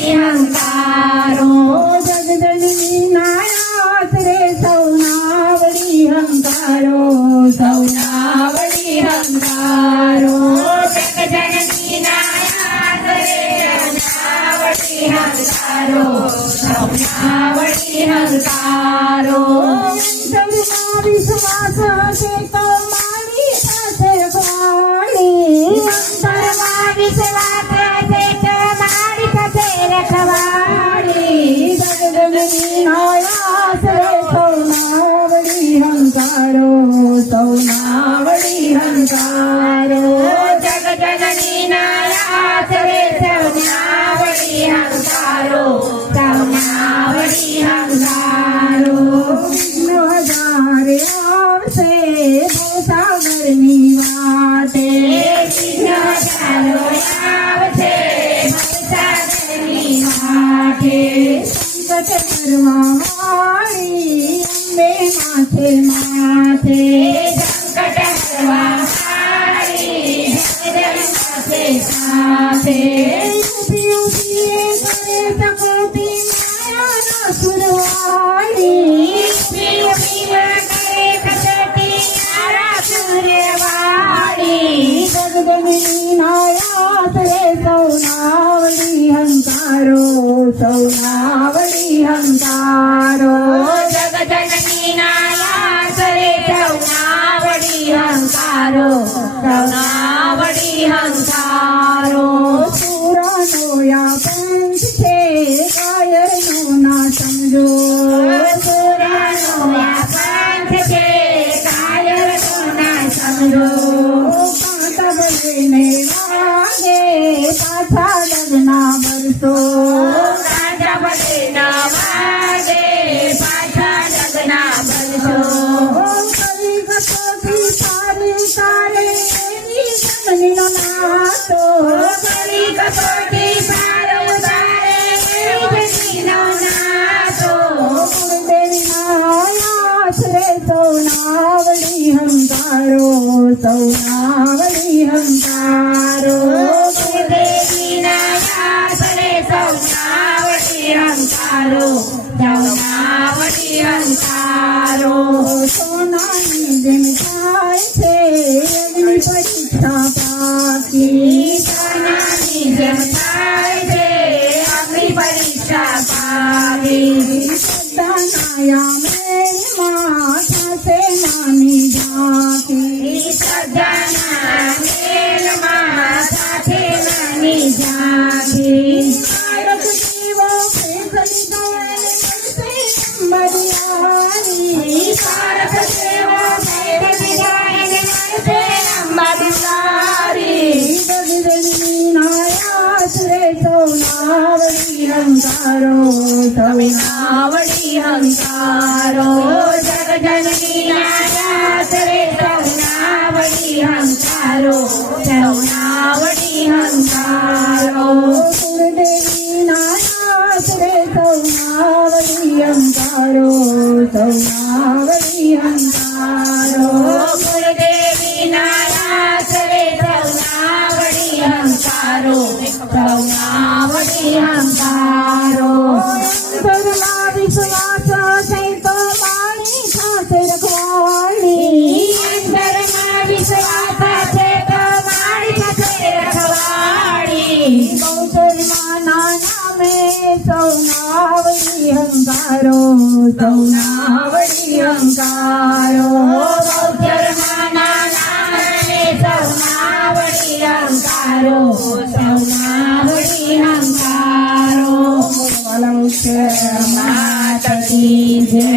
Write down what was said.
હંકારો જગજનની નાયાત રે સૌના વળી હંકારો સૌના વળી હંકારો જગજનની નાયાત રે સૌના વળી હંકારો સૌના વળી હંકારો અંતરમાં વિશ્વાસ છે તો મારી સાથે રખવાડી અંતરમાં વિશ્વાસ છે તો મારી સાથે રખવાડી જગજનની નાયાત રે સૌના વળી હંકારો સૌના વળી હંકારો જગજનની નાયાત રે સૌના વળી હંકારો સૌના વળી હંકારો હજારે આવશે ભવસાગરની વાટે હજારો આવશે ભવસાગરની વાટે સંકટ કરવા વાળી અંબે માથે માથે સંકટ કરવા વાળી માથે સાથે ઉભી ઉભી કરે સકોટી માયાના સુરવાળી જગજનની નાયાત રે સૌના વળી હંકારો સૌના વળી હંકારો જગજનની નાયાત રે સૌના વળી હંકારો સૌના વળી હંકારો સુરાનો યા પંચ છે કાયરનો ના સમજો સુરાનો યા પંચ છે કાયરનો ના સમજો ને વાગે પાછા લગ્ના વર્ષો રાજા બને ના વાગે પાછા લગ્ના વર્ષો કરી કસોટી સારી તારે એની જમનીનો નાતો કરી કસોટી સારી તારે એની જમનીનો નાતો દેવી નાયાત રે સૌના વળી હંકારો સૌના વળી હંકારો દેવી નાયાત રે સૌના વળી હંકારો સૌના વળી હંકારો સોનાની જેમ થાય છે અગ્નિ પરીક્ષા પાકી સોનાની જેમ થાય છે અગ્નિ પરીક્ષા પાકી સદાનાયા મેલમાં થશે માની ઝાંખી સદાના મેલમાં સાથે નાની ઝાંખી ભારત જીવો ફેસલી ગોયલ મળશે અંબરિયારી ભારત જીવો ફેસલી ગોયલ મળશે અંબરિયારી જગજનની નાયાત રે સૌના વળી હંકારો સૌના વળી હંકારો જગજનની નાયાત રે સૌના વળી હંકારો સૌના વળી હંકારો કુળદેવી નાયાત રે સૌના વળી હંકારો સૌના વળી હંકારો કુળદેવી નાયાત રે સૌના વળી હંકારો સૌના વળી હંકારો અંતરમાં વિશ્વાસ છે તો મારી સાથે રખવાડી અંતરમાં વિશ્વાસ છે તો મારી સાથે રખવાડી ગૌચરમાના નામે સૌના વળી હંકારો સૌના વળી હંકારો ગૌચરમાના નામે સૌના વળી હંકારો સૌના વળી હંકારો માતા કી જય।